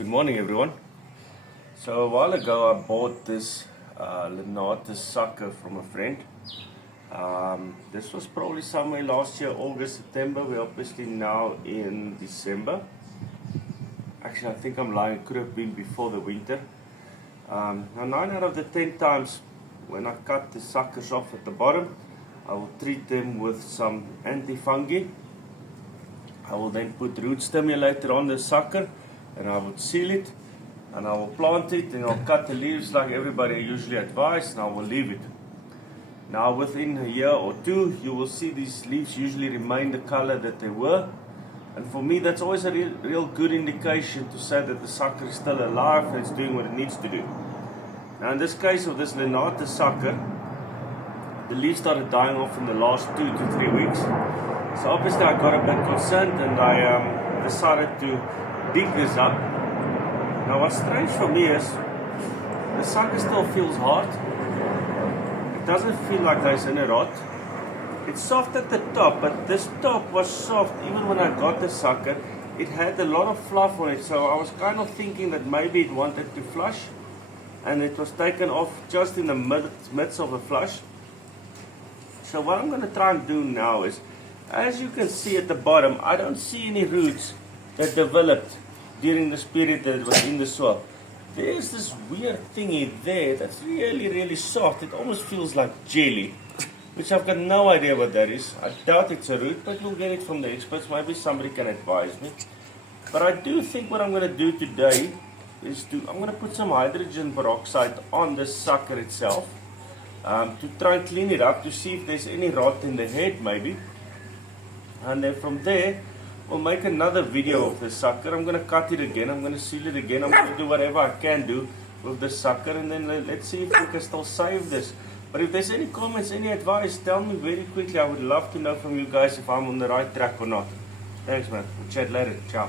Good morning, everyone. So a while ago, I bought this Lenatus sucker from a friend. This was probably somewhere last year, August, September. We're obviously now in December. Actually, I think I'm lying. It could have been before the winter. Now, 9 out of the 10 times when I cut the suckers off at the bottom, I will treat them with some anti-fungi. I will then put root stimulator on the sucker and I would seal it and I will plant it and I'll cut the leaves like everybody usually advised and I will leave it. Now within a year or two you will see these leaves usually remain the color that they were, and for me that's always a real good indication to say that the sucker is still alive and it's doing what it needs to do. Now in this case of this Lenatus sucker, the leaves started dying off in the last 2 to 3 weeks. So obviously I got a bit concerned and I decided to dig this up. Now what's strange for me is the sucker still feels hard. It doesn't feel like there's any rot. It's soft at the top, but this top was soft even when I got the sucker. It had a lot of fluff on it, so I was kind of thinking that maybe it wanted to flush and it was taken off just in the midst of a flush. So what I'm going to try and do now is, as you can see at the bottom, I don't see any roots that developed during this period that it was in the soil. There's this weird thingy there that's really soft. It almost feels like jelly, which I've got no idea what that is. I doubt it's a root, but we'll get it from the experts. Maybe somebody can advise me. But I do think what I'm going to do today is I'm going to put some hydrogen peroxide on the sucker itself to try and clean it up, to see if there's any rot in the head maybe. And then from there, we'll make another video of the sucker. I'm going to cut it again. I'm going to seal it again. I'm going to do whatever I can do with the sucker. And then let's see if we can still save this. But if there's any comments, any advice, tell me very quickly. I would love to know from you guys if I'm on the right track or not. Thanks, man. We'll chat later. Ciao.